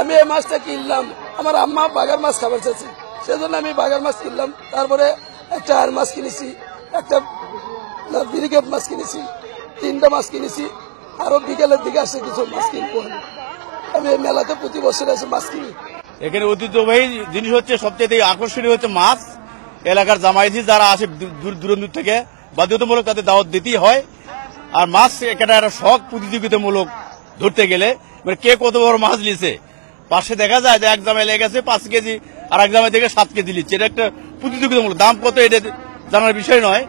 আমি এই মাছটা কিনলাম, আমার আম্মা বাগার মাছ খাবার চাচ্ছে, সেজন্য আমি বাগার মাছ কিনলাম। তারপরে একটা আর মাছ কিনেছি, একটা ব্রিগেড মাছ কিনেছি, 3টা মাছ কিনেছি। আরো বিকেলের দিকে আসে কিছু মাছ কিনবো। আমি এই মেলাতে প্রতি বছর এসে মাছ কিনি। এখানে ঐতিহ্যবাহী জিনিস হচ্ছে, সবচেয়ে আকর্ষণীয় হচ্ছে মাছ। এলাকার জামাইজি যারা আসে দূর থেকে বাধ্যতামূলক তাদের দাওয়াত দিতেই হয়। আর মাছ এখানে একটা শখ প্রতিযোগিতামূলক ধরতে গেলে, মানে কে কত বড় মাছ নিছে। পাশে দেখা যায় যে এক জামাই লেগে গেছে 5 কেজি, আর এক জামাই থেকে 7 কেজি নিচ্ছে। এটা একটা প্রতিযোগিতামূলক, দাম কত এটা জানার বিষয় নয়।